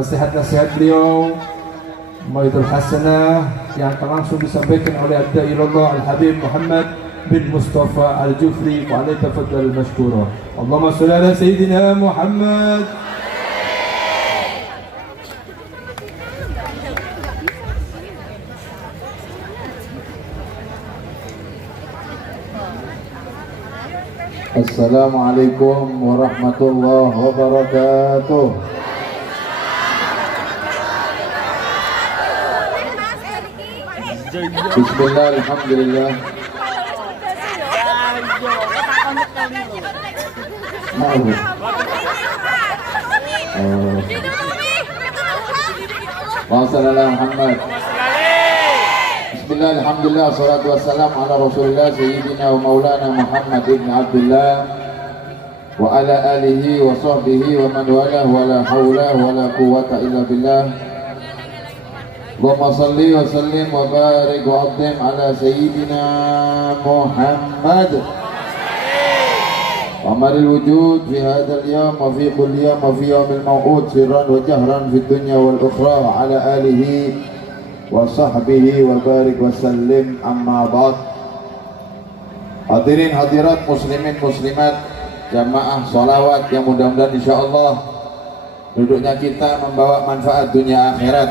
nasihat-nasihat beliau Mauidul Hasanah yang akan langsung disampaikan oleh Ad-Da'ilullah Al-Habib Muhammad bin Mustafa Al-Jufri. Wa alaihi tafaddal mashkura. Allahumma shalli ala Sayyidina Muhammad. Assalamualaikum warahmatullahi wabarakatuh. Bismillah, alhamdulillah. Muhammad. Bismillah, alhamdulillah, salatu wassalam ala rasulillah sayyidina wa maulana Muhammad ibn Abdullah wa ala alihi wa sahbihi wa man wala wa la hawla wa la quwwata illa billah. Allahumma salli wa sallim wa barik wa adhim ala sayyidina Muhammad wa amaril wujud fi hadal yawm wa fi kulli yawm wa fi yawmil maw'ud sirran wa jahran fi dunya wal ukhra wa ala alihi wa sahbihi wa barik wa sallim amma ba'd. Hadirin hadirat muslimin muslimat jamaah sholawat yang mudah-mudahan insyaallah duduknya kita membawa manfaat dunia akhirat.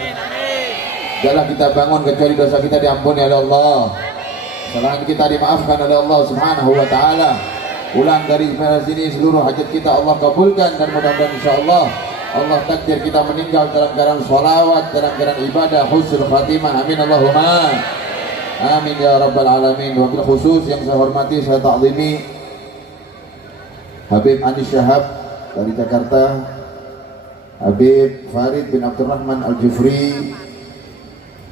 Janganlah kita bangun kecuali dosa kita diampuni oleh Allah, kesalahan kita dimaafkan oleh Allah subhanahu wa ta'ala. Pulang dari sini seluruh hajat kita Allah kabulkan, dan mudah-mudahan insyaallah Allah takdir kita meninggal dalam keadaan sholawat, dalam keadaan ibadah husnul khatimah. Amin Allahumma amin ya rabbal alamin. Wabil khusus yang saya hormati, saya ta'zimi Habib Anis Syahab dari Jakarta, Habib Farid bin Abdurrahman Al-Jufri,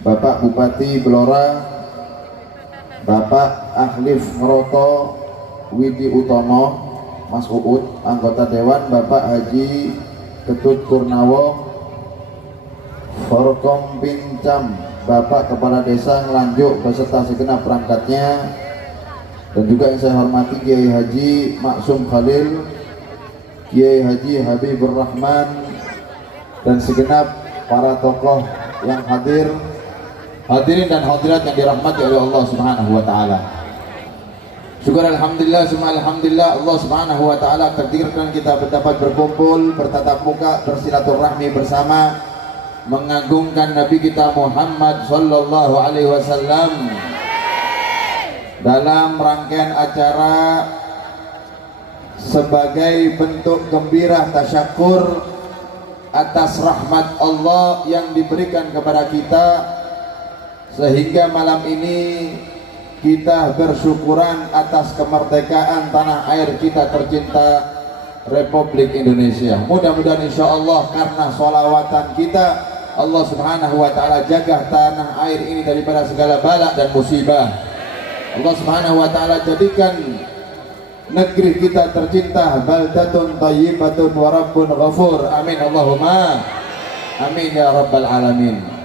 Bapak Bupati Blora, Bapak Ahlif Meroto Widi Utomo, Mas Uud, anggota Dewan, Bapak Haji Ketut Kurnawo, Forkom Pincam, Bapak Kepala Desa Ngelanjuk beserta segenap perangkatnya, dan juga yang saya hormati Kiai Haji Maksum Khalil, Kiai Haji Habibur Rahman, dan segenap para tokoh yang hadir. Hadirin dan hadirat yang dirahmati oleh Allah subhanahu wa ta'ala. Syukur alhamdulillah, semua alhamdulillah Allah subhanahu wa ta'ala takdirkan kita dapat berkumpul, bertatap muka, bersilaturahmi bersama, mengagungkan Nabi kita Muhammad sallallahu alaihi wasallam dalam rangkaian acara sebagai bentuk gembira tasyakur atas rahmat Allah yang diberikan kepada kita, sehingga malam ini kita bersyukuran atas kemerdekaan tanah air kita tercinta Republik Indonesia. Mudah-mudahan insya Allah karena sholawatan kita Allah subhanahu wa ta'ala jaga tanah air ini daripada segala balak dan musibah. Allah subhanahu wa ta'ala jadikan negeri kita tercinta baldatun thayyibatun wa rabbun ghafur. Amin Allahumma amin ya rabbal alamin.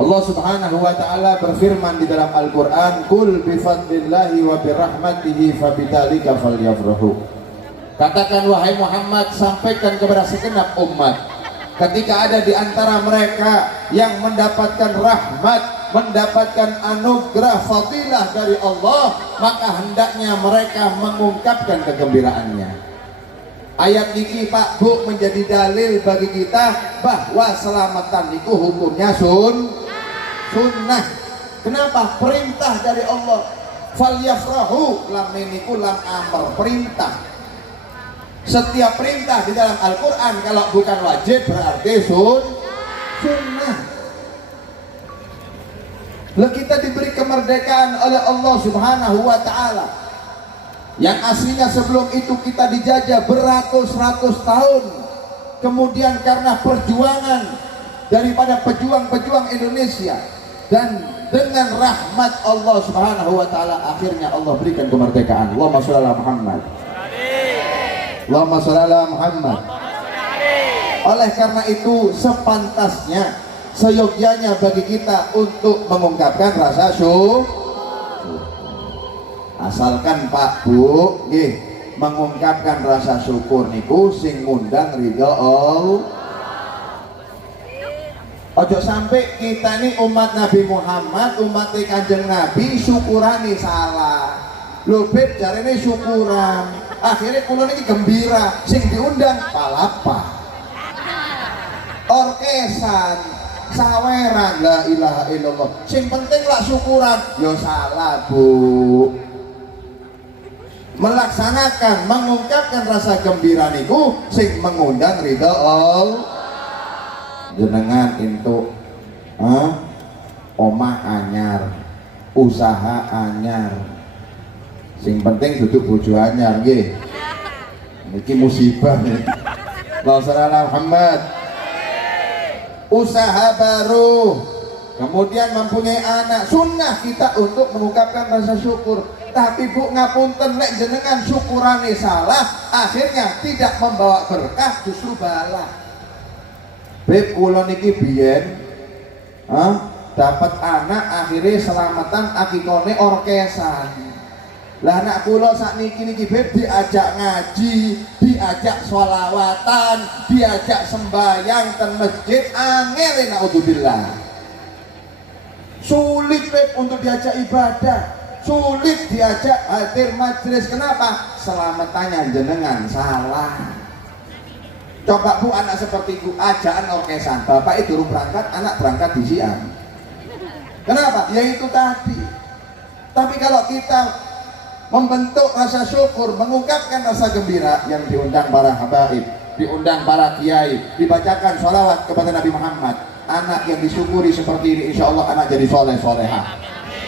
Allah subhanahu wa ta'ala berfirman di dalam Al-Quran, Kul bifadlillahi wa birahmatihi fabidzalika falyafrahu. Katakan wahai Muhammad, sampaikan kepada segenap umat, ketika ada di antara mereka yang mendapatkan rahmat, mendapatkan anugerah fadilah dari Allah, maka hendaknya mereka mengungkapkan kegembiraannya. Ayat ini Pak Bu menjadi dalil bagi kita bahwa selamatan itu hukumnya sunnah. Kenapa? Perintah dari Allah. Falyafrahu, lam niku lam amr, perintah. Setiap perintah di dalam Al-Quran kalau bukan wajib berarti sunnah. Lalu kita diberi kemerdekaan oleh Allah subhanahu wa ta'ala, yang aslinya sebelum itu kita dijajah beratus-ratus tahun. Kemudian karena perjuangan daripada pejuang-pejuang Indonesia, dan dengan rahmat Allah subhanahu wa ta'ala akhirnya Allah berikan kemerdekaan. Allahumma sholli ala Muhammad. Allahumma sholli ala Muhammad. Oleh karena itu sepantasnya, seyogyanya bagi kita untuk mengungkapkan rasa syukur. Asalkan Pak Bu mengungkapkan rasa syukur niku sing ngundang ridho Allah. Ojo sampai kita ini umat Nabi Muhammad, umat Kanjeng Nabi syukurane salah. Lho beb jarene syukuran. Akhirnya kula niki gembira, sing diundang palapa. Orkesan, saweran, la ilaha illallah. Sing penting lah syukuran. Yo salah, Bu. Melaksanakan, mengungkapkan rasa gembira niku sing mengundang ridha Allah. Jenengan entuk omah anyar, usaha anyar. Sing penting duduk bojo anyar nggih. Niki musibah nih. Allahumma Muhammad. Usaha baru, kemudian mempunyai anak, sunnah kita untuk mengungkapkan rasa syukur. Tapi Bu ngapunten lek jenengan syukurane salah, akhirnya tidak membawa berkah, justru bala. Beb kula niki biyen dapat anak akhirnya selamatan akikone orkesan. Lah anak kula sakniki niki beb diajak ngaji, diajak sholawatan, diajak sembahyang ten masjid, angel naudzubillah. Sulit beb untuk diajak ibadah, sulit diajak hadir majelis. Kenapa? Selamatannya jenengan salah. Coba Bu anak seperti Bu ajaan orkesan, bapak itu berangkat, anak berangkat di siang. Kenapa? Ya itu tadi. Tapi kalau kita membentuk rasa syukur, mengungkapkan rasa gembira, yang diundang para habaib, diundang para kiai, dibacakan sholawat kepada Nabi Muhammad. Anak yang disyukuri seperti ini, insya Allah anak jadi soleh soleha.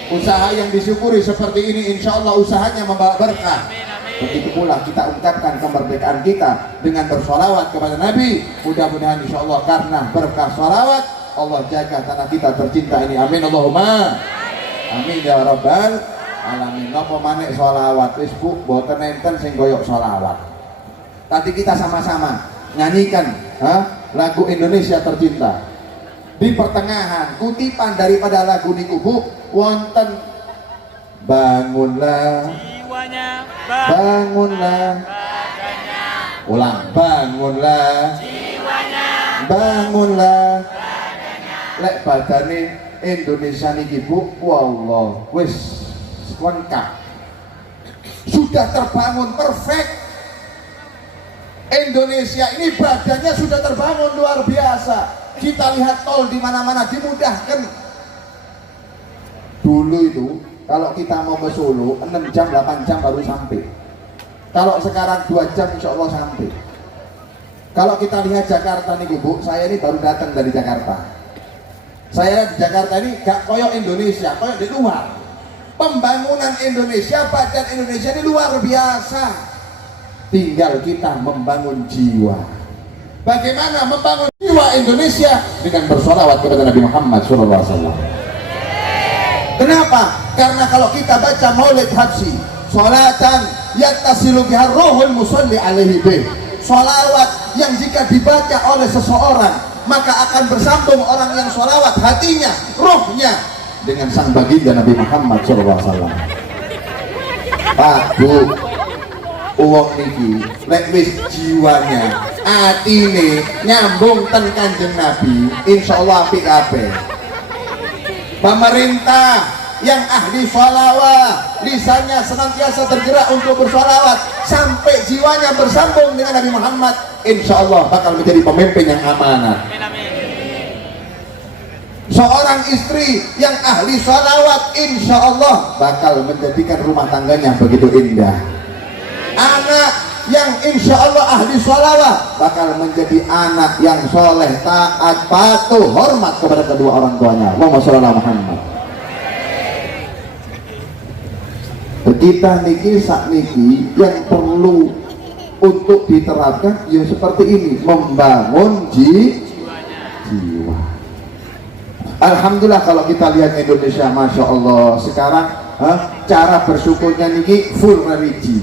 Usaha yang disyukuri seperti ini, insya Allah usahanya membawa berkah. Begitu pula kita ungkapkan kemerdekaan kita dengan bersholawat kepada Nabi. Mudah-mudahan insya Allah karena berkah sholawat, Allah jaga tanah kita tercinta ini. Amin Allahumma amin ya rabbal alamin. Napa maneh sholawat wis Bu, boten enten sing koyok sholawat. Tadi kita sama-sama nyanyikan lagu Indonesia tercinta. Di pertengahan kutipan daripada lagu niku Bu wonten bangunlah jiwanya, bangunlah badannya. Ulang, bangunlah jiwanya, bangunlah badannya. Lek badane Indonesia niki Bu, wallah wis lengkap, sudah terbangun perfect. Indonesia ini badannya sudah terbangun luar biasa. Kita lihat tol di mana-mana dimudahkan. Dulu itu kalau kita mau ke Solo 6 jam 8 jam baru sampai. Kalau sekarang 2 jam insya Allah sampai. Kalau kita lihat Jakarta nih Bu, saya ini baru datang dari Jakarta. Saya di Jakarta ini gak koyok Indonesia, koyok di luar. Pembangunan Indonesia, badan Indonesia ini luar biasa. Tinggal kita membangun jiwa. Bagaimana membangun jiwa Indonesia? Dengan bersolawat kepada Nabi Muhammad SAW. Kenapa? Karena kalau kita baca maulid habsi, sholatan yattasilu bihar ruhul musalli alaihi bih, sholawat yang jika dibaca oleh seseorang maka akan bersambung orang yang sholawat hatinya, ruhnya dengan sang baginda Nabi Muhammad SAW. Pak Bu, uang niki lek wis jiwanya atine nyambung ten Kanjeng Nabi, insyaallah apik kabeh. Pemerintah yang ahli sholawat, lisannya senantiasa tergerak untuk bersholawat sampai jiwanya bersambung dengan Nabi Muhammad, insyaallah bakal menjadi pemimpin yang amanah. Seorang istri yang ahli sholawat, insyaallah bakal menjadikan rumah tangganya begitu indah. Anak yang insya Allah ahli sholawat bakal menjadi anak yang soleh, taat, patuh, hormat kepada kedua orang tuanya. Allahumma sholli ala Muhammad. Kita niki sakniki yang perlu untuk diterapkan ya seperti ini, membangun jiwa. Alhamdulillah kalau kita lihat Indonesia, masya Allah sekarang cara bersyukurnya niki full religi.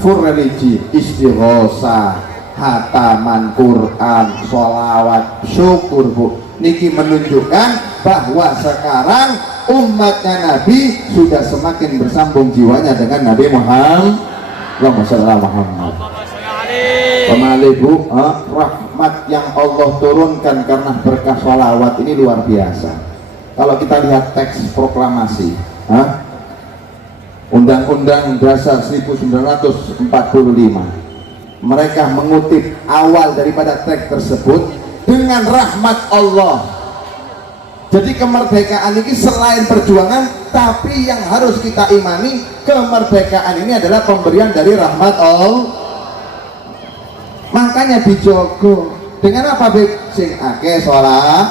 Full religi, istighosah, hataman Quran, sholawat, syukur Bu. Niki menunjukkan bahwa sekarang umatnya Nabi sudah semakin bersambung jiwanya dengan Nabi Muhammad. Allahumma sholli ala Muhammad. Kembali Bu, rahmat yang Allah turunkan karena berkah sholawat ini luar biasa. Kalau kita lihat teks proklamasi, Undang-Undang Dasar 1945, mereka mengutip awal daripada teks tersebut dengan rahmat Allah. Jadi kemerdekaan ini selain perjuangan, tapi yang harus kita imani, kemerdekaan ini adalah pemberian dari rahmat Allah. Makanya dijogo dengan apa, Beb? Sing akeh sholawat.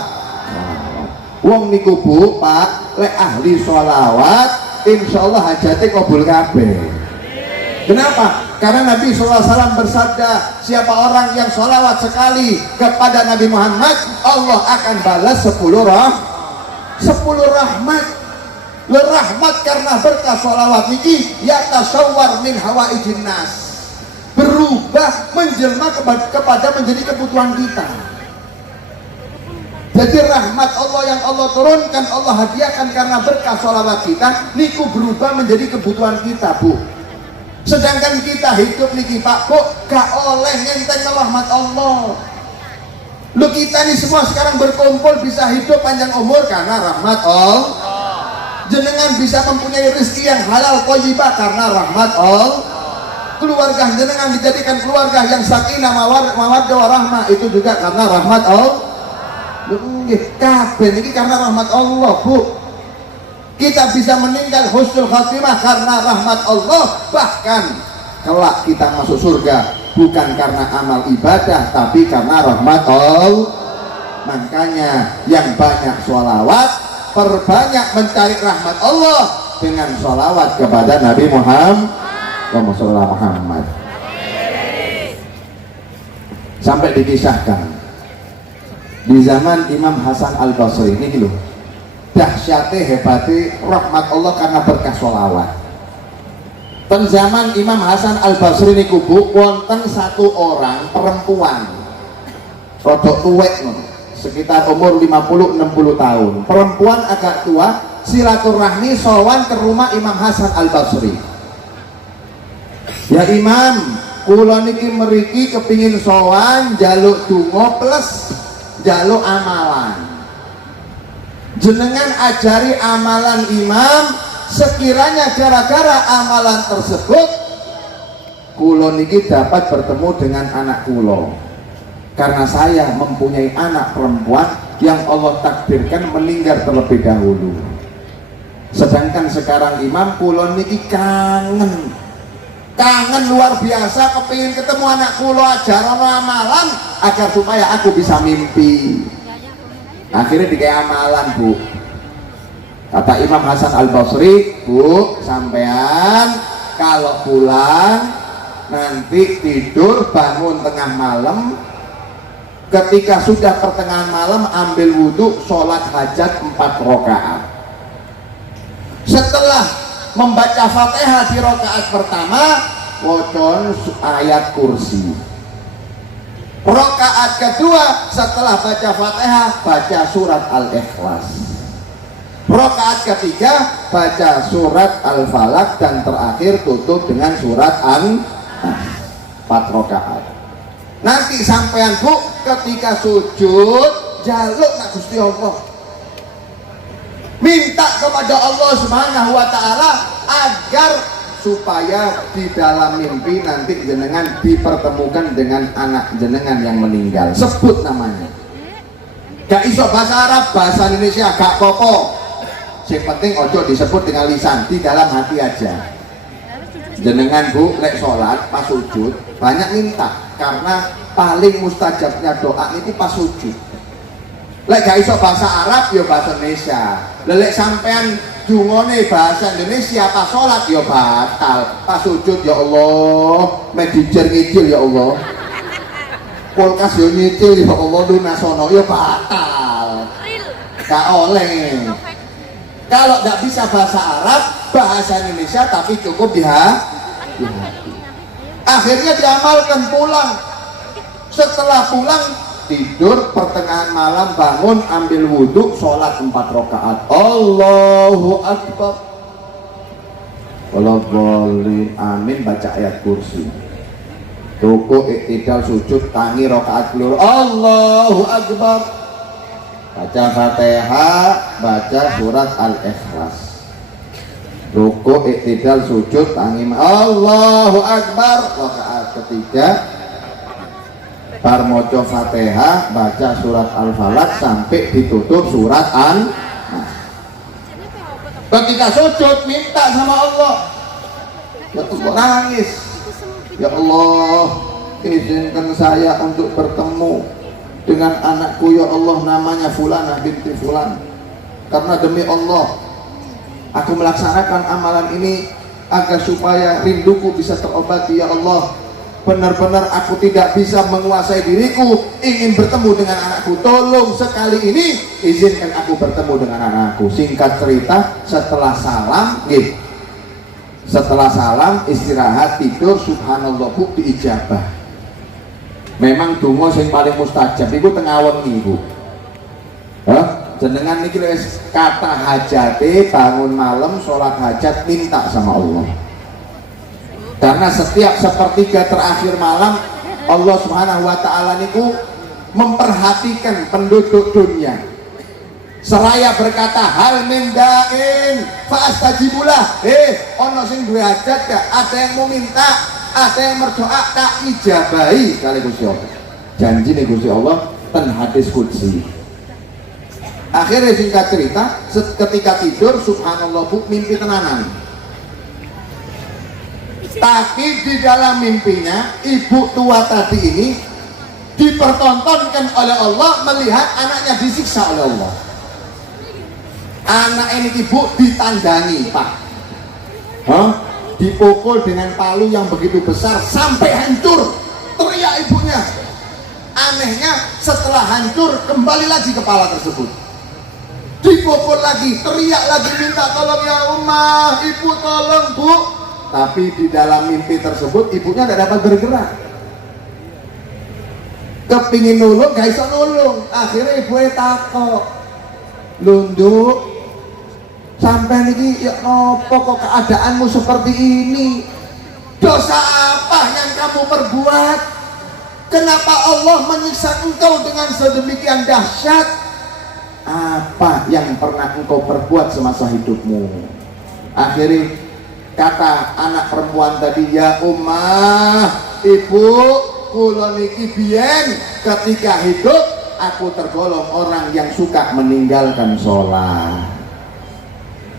Wong niku Bu, Pak, lek ahli sholawat, insyaallah hajatnya kabul kabeh. Kenapa? Karena Nabi SAW bersabda, siapa orang yang sholawat sekali kepada Nabi Muhammad, Allah akan balas 10 rahmat. Rahmat karena berkah sholawat ini yatasawwar min hawaijin nas, berubah menjelma kepada menjadi kebutuhan kita. Jadi rahmat Allah yang Allah turunkan, Allah hadiahkan karena berkah sholawat kita, niku berubah menjadi kebutuhan kita, Bu. Sedangkan kita hidup niki Pak Bu, gak oleh ngenteng rahmat Allah. Lu kita ini semua sekarang berkumpul bisa hidup panjang umur karena rahmat Allah. Jenengan bisa mempunyai rezeki yang halal thayyibah karena rahmat Allah. Keluarga jenengan dijadikan keluarga yang sakinah mawaddah warahmah itu juga karena rahmat Allah. Kabeh ini karena rahmat Allah, Bu. Kita bisa meninggal husnul khatimah karena rahmat Allah. Bahkan kelak kita masuk surga bukan karena amal ibadah, tapi karena rahmat Allah. Makanya yang banyak sholawat, perbanyak mencari rahmat Allah dengan sholawat kepada Nabi Muhammad. Sampai dikisahkan di zaman Imam Hasan Al-Basri ini loh, dahsyatnya hebatnya rahmat Allah karena berkah sholawat. Pen zaman Imam Hasan Al-Basri ini kubu wonten satu orang perempuan rodok tuwek sekitar umur 50-60 tahun, perempuan agak tua, silaturahmi sowan ke rumah Imam Hasan Al-Basri. Ya Imam, kula niki meriki kepingin sowan jaluk donga plus jaluk amalan. Jenengan ajari amalan Imam, sekiranya gara-gara amalan tersebut kula niki dapat bertemu dengan anak kula. Karena saya mempunyai anak perempuan yang Allah takdirkan meninggal terlebih dahulu. Sedangkan sekarang Imam kula niki kangen luar biasa, kepingin ketemu anak kula, ajaran amalan agar supaya aku bisa mimpi. Akhirnya dikai amalan, Bu. Kata Imam Hasan Al-Basri, Bu, sampean kalau pulang nanti tidur bangun tengah malam, ketika sudah pertengahan malam ambil wudhu, sholat hajat 4 rakaat. Setelah membaca Fatihah di rakaat pertama, wocon ayat kursi. Rakaat kedua setelah baca Fatihah baca surat Al-Ikhlas. Rakaat ketiga baca surat Al-Falaq dan terakhir tutup dengan surat An-Nas. 4 rakaat. Nanti sampean Bu ketika sujud jaluk nak Gusti Allah, minta kepada Allah Subhanahu wa taala agar supaya di dalam mimpi nanti jenengan dipertemukan dengan anak jenengan yang meninggal. Sebut namanya. Gak iso bahasa Arab, bahasa Indonesia gak apa-apa. Yang penting ojo disebut dengan lisan, di dalam hati aja. Jenengan Bu lek sholat pas sujud banyak minta, karena paling mustajabnya doa itu pas sujud. Lek gak iso bahasa Arab ya bahasa Indonesia. Lek sampean dungone bahasa Indonesia pas sholat ya batal, pas sujud ya Allah medijer ngicil ya Allah, kulkas ya nyicil ya Allah, lunasono ya batal, gak oleh. Kalau gak bisa bahasa Arab, bahasa Indonesia tapi cukup di hati. Akhirnya diamalkan, pulang. Setelah pulang tidur, pertengahan malam bangun, ambil wudhu, sholat 4 rakaat. Allahu Akbar. Walau boleh amin, baca ayat kursi. ruku iktidal sujud tangi rakaat keloro Allahu Akbar, baca Fatihah, baca surat Al-Ikhlas, ruku iktidal sujud tangi Allahu Akbar, rakaat ketiga bar maca Fatihah, baca surat Al-Falaq sampai ditutup surat An-Nas. Ketika sujud minta sama Allah, ya Allah, nangis, ya Allah izinkan saya untuk bertemu dengan anakku ya Allah, namanya Fulanah binti Fulan, karena demi Allah aku melaksanakan amalan ini agar supaya rinduku bisa terobati ya Allah. Benar-benar aku tidak bisa menguasai diriku, ingin bertemu dengan anakku, tolong sekali ini izinkan aku bertemu dengan anakku. Singkat cerita, setelah salam istirahat tidur, subhanallah bu, diijabah. Memang donga sing paling mustajab iku tengah wengi iku. Jenengan niki wis kata hajate bangun malam sholat hajat minta sama Allah. Karena setiap sepertiga terakhir malam Allah Subhanahu wa taala niku memperhatikan penduduk dunia. Seraya berkata hal min da'in fa astajibulah. Ono sing duwe hajat gak? Ada yang mau minta, ada yang berdoa, tak ijabahi kali Gusti Allah. Janji nih Gusti Allah ten hadis qudsi. Akhirnya singkat cerita, ketika tidur subhanallah bu, mimpi tenanan. Tapi di dalam mimpinya ibu tua tadi ini dipertontonkan oleh Allah melihat anaknya disiksa oleh Allah. Anak ini ibu ditandangi pak, dipukul dengan palu yang begitu besar sampai hancur, teriak ibunya. Anehnya setelah hancur kembali lagi kepala tersebut, dipukul lagi, teriak lagi minta tolong ya Ummah, ibu tolong bu. Tapi di dalam mimpi tersebut ibunya tidak dapat bergerak, kepingin nulung gak bisa nulung. Akhirnya ibunya takut, lunduk, sampai niki ya nopo kok keadaanmu seperti ini, dosa apa yang kamu perbuat, kenapa Allah menyiksa engkau dengan sedemikian dahsyat, apa yang pernah engkau perbuat semasa hidupmu. Akhirnya kata anak perempuan tadi, ya Ummah, ibu kula niki biyen ketika hidup aku tergolong orang yang suka meninggalkan sholat.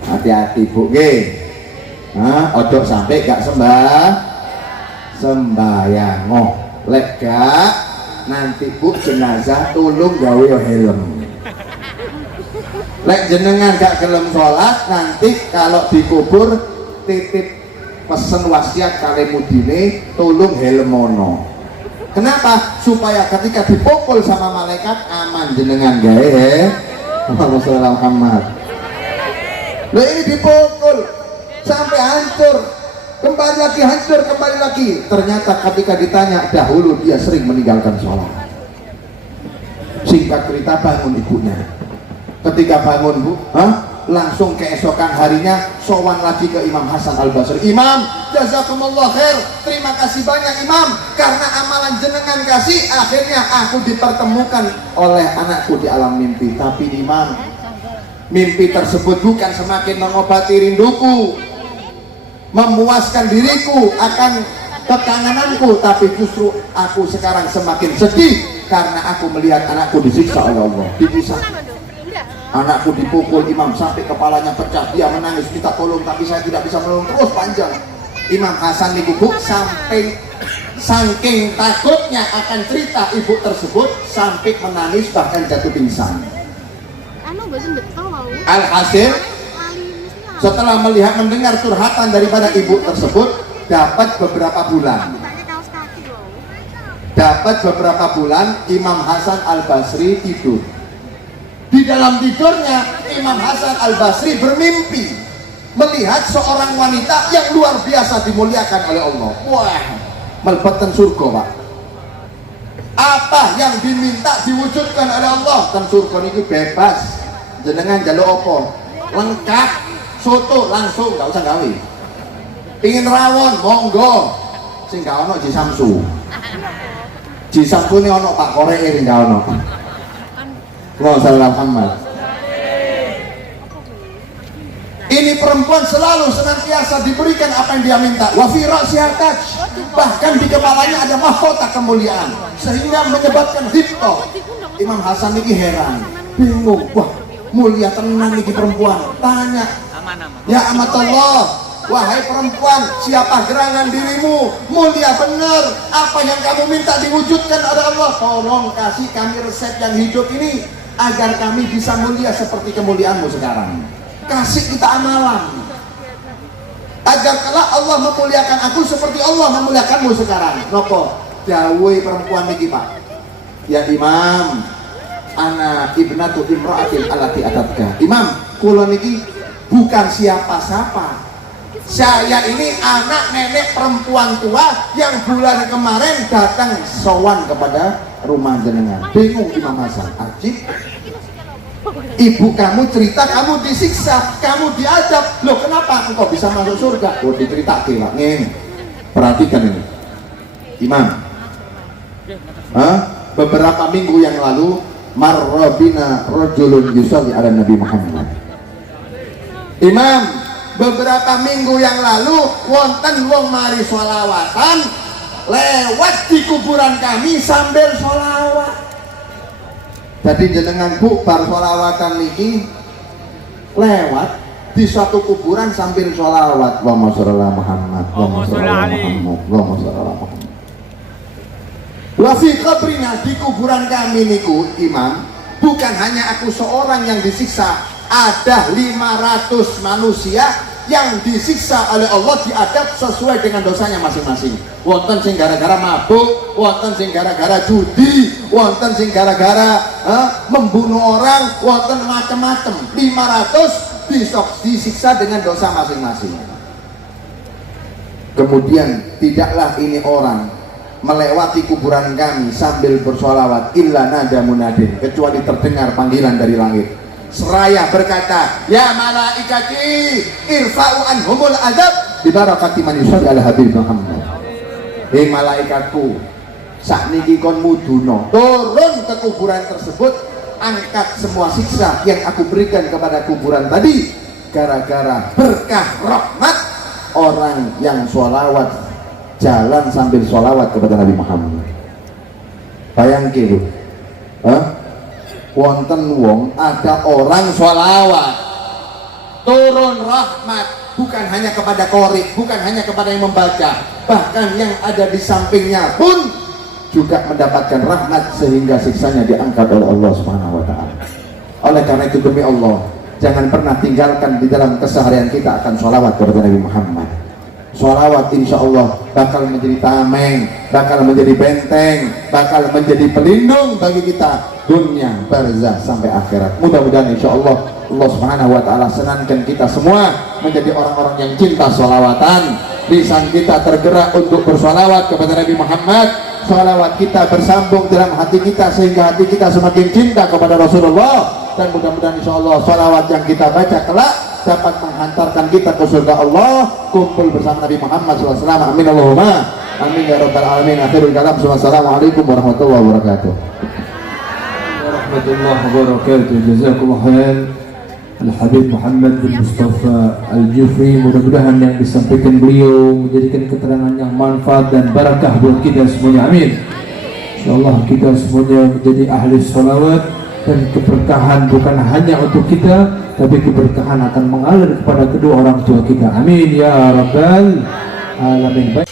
Hati-hati bu ge, ojo sampai gak sembahyang. Lek gak nanti bu jenazah tolong gawe helm. Lek jenengan gak gelem sholat, nanti kalau dikubur titip pesen wasiat kali mudine tolong helmono. Kenapa? Supaya ketika dipukul sama malaikat aman jenengan gawe Allahumma Muhammad. Loh ini dipukul sampai hancur, kembali lagi hancur, kembali lagi. Ternyata ketika ditanya dahulu dia sering meninggalkan sholat. Singkat cerita bangun ibunya. Ketika bangun bu, langsung keesokan harinya sowan lagi ke Imam Hasan Al-Basri. Imam, jazakumullah khair, terima kasih banyak Imam, karena amalan jenengan kasih akhirnya aku dipertemukan oleh anakku di alam mimpi. Tapi Imam, mimpi tersebut bukan semakin mengobati rinduku, memuaskan diriku akan kekangenanku, tapi justru aku sekarang semakin sedih karena aku melihat anakku disiksa oleh Allah, dipisah. Anakku dipukul Imam sampai kepalanya pecah, dia menangis minta tolong tapi saya tidak bisa menolong, terus panjang. Imam Hasan dibubuk sampai saking takutnya akan cerita ibu tersebut sampai menangis bahkan jatuh pingsan. Alhasil setelah mendengar curhatan daripada ibu tersebut, dapat beberapa bulan Imam Hasan Al-Basri tidur. Di dalam tidurnya Imam Hasan Al-Basri bermimpi melihat seorang wanita yang luar biasa dimuliakan oleh Allah. Wah, mlebeten surga pak. Apa yang diminta diwujudkan oleh Allah. Dan surga ini bebas, jenengan jaluk apa lengkap, soto langsung, gak usah gawe. Pingin rawon monggo, sing gak ono di Samsu. Cisampune ono Pak Korek ini enggak ono. Allahumma shalli ala Muhammad. Ini perempuan selalu senantiasa diberikan apa yang dia minta. Wa fi ra'siha taj. Bahkan di kepalanya ada mahkota kemuliaan sehingga menyebabkan hibto. Imam Hasan ini heran, bingung. Wah, mulia tenan iki perempuan. Tanya, ya amatullah, wahai perempuan, siapa gerangan dirimu? Mulia benar. Apa yang kamu minta diwujudkan oleh Allah. Tolong kasih kami resep yang hidup ini agar kami bisa mulia seperti kemuliaanmu sekarang. Kasih kita amalan agar kelak Allah memuliakan aku seperti Allah memuliakanmu sekarang. Nopo dawuhe perempuan niki Pak, ya Imam, ana ibnatu imra'atin allati atatka. Imam, kula niki bukan siapa-siapa. Saya ini anak nenek perempuan tua yang bulan kemarin datang sowan kepada rumah jenengan. Bingung Imam Hasan. Ajib. Ibu kamu cerita kamu disiksa, kamu diadab. Loh kenapa engkau bisa masuk surga? Oh diceritakan lah. Nih, perhatikan ini Imam. Beberapa minggu yang lalu marrabina rajulun yusalli ala Nabi Muhammad. Imam, beberapa minggu yang lalu wonten wong mari sholawatan lewat di kuburan kami sambil sholawat. Jadi jenengan Bu bar sholawatan niki lewat di suatu kuburan sambil sholawat. Allahumma sholli ala Muhammad, Allahumma sholli ala Muhammad, Allahumma sholli ala Muhammad. Wa fi qabrina, di kuburan kami niku Imam, bukan hanya aku seorang yang disiksa, ada 500 manusia yang disiksa oleh Allah, diadab sesuai dengan dosanya masing-masing. Wonten sing gara-gara mabuk, wonten sing gara-gara judi, wonten sing gara-gara membunuh orang, wonten macam-macam. 500 disiksa dengan dosa masing-masing. Kemudian tidaklah ini orang melewati kuburan kami sambil bersolawat illa nada munadin, kecuali terdengar panggilan dari langit. Seraya berkata, ya malaikati irfa'u anhumul adab bi barakati man yusalli ala habib Muhammad. Hei malaikatku, sakniki kon muduna, turun ke kuburan tersebut, angkat semua siksa yang aku berikan kepada kuburan tadi gara-gara berkah rahmat orang yang sholawat, jalan sambil sholawat kepada Nabi Muhammad. Bayangke lho, wonten wong ada orang sholawat, turun rahmat bukan hanya kepada qori, bukan hanya kepada yang membaca, bahkan yang ada di sampingnya pun juga mendapatkan rahmat sehingga siksanya diangkat oleh Allah Subhanahu wa taala. Oleh karena itu demi Allah, jangan pernah tinggalkan di dalam keseharian kita akan sholawat kepada Nabi Muhammad. Sholawat insya Allah bakal menjadi tameng, bakal menjadi benteng, bakal menjadi pelindung bagi kita dunia, barzah sampai akhirat. Mudah-mudahan insya Allah Allah Subhanahu wa taala senangkan kita semua menjadi orang-orang yang cinta sholawatan. Lisan kita tergerak untuk bersholawat kepada Nabi Muhammad. Sholawat kita bersambung dalam hati kita sehingga hati kita semakin cinta kepada Rasulullah. Dan mudah-mudahan insya Allah sholawat yang kita baca kelak dapat menghantarkan kita ke surga Allah, kumpul bersama Nabi Muhammad SAW. Amin Allahumma amin ya rabbal alamin. Akhirul kalam, wassalamualaikum warahmatullahi wabarakatuh. Warahmatullahi wabarakatuh. Jazakumullah khair Al-Habib Muhammad bin Mustafa Al-Jufri. Mudah-mudahan yang disampaikan beliau menjadikan keterangan yang manfaat dan barakah buat kita semuanya. Amin. InsyaAllah kita semuanya menjadi ahli sholawat, dan keberkahan bukan hanya untuk kita, tapi keberkahan akan mengalir kepada kedua orang tua kita. Amin ya rabbal alamin.